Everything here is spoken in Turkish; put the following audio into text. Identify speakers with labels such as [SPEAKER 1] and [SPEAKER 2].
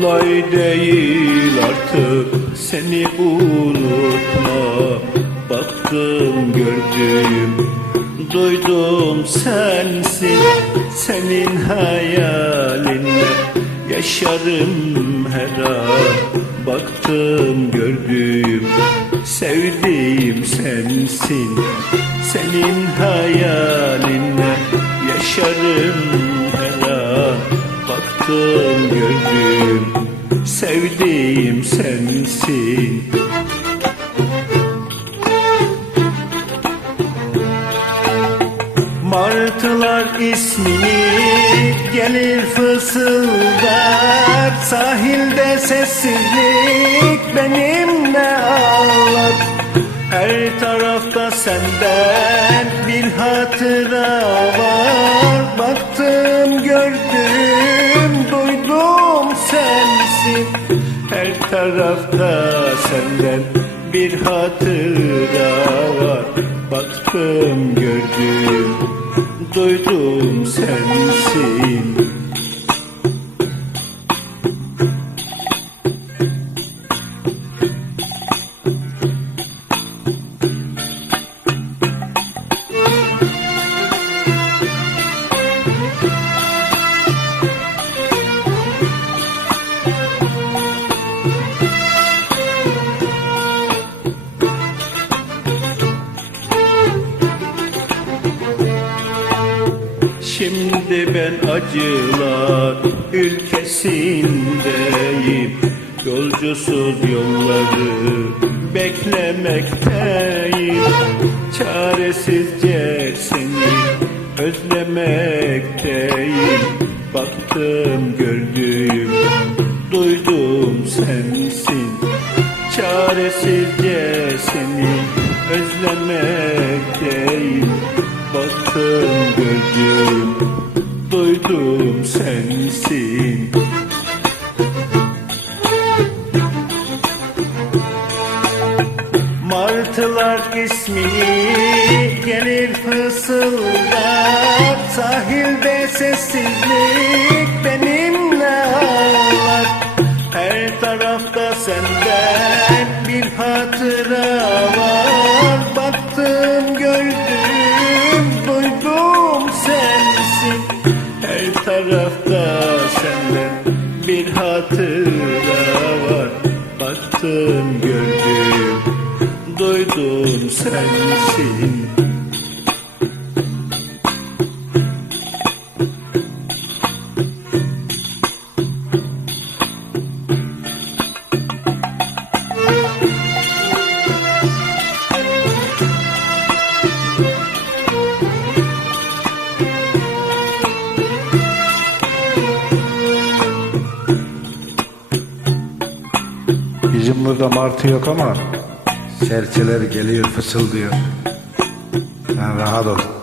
[SPEAKER 1] Kolay değil artık. Seni unutma. Baktım gördüm. Duydum sensin. Senin hayalinle yaşarım her an. Baktım gördüm. Sevdiğim sensin. Senin hayalinle yaşarım Baktım gördüm sevdiğim sensin. Martılar ismini gelir fısıldar Sahilde sessizlik benimle ağlar. Her tarafta senden bir hatıra Her tarafta senden bir hatıra var. Baktım gördüm duydum sensin acılar ülkesindeyim. Yolcusuz yolları beklemekteyim. Çaresizce seni özlemekteyim. Baktım gördüm duydum sensin. Çaresizce seni özlemekteyim. Baktım gördüm duydum sensin. Martılar ismini gelir fısıldar Sahilde sessizlik benimle ağlar. Her tarafta senden sensin
[SPEAKER 2] Bizim burada martı yok ama serçeler geliyor fısıldıyor. Sen rahat ol.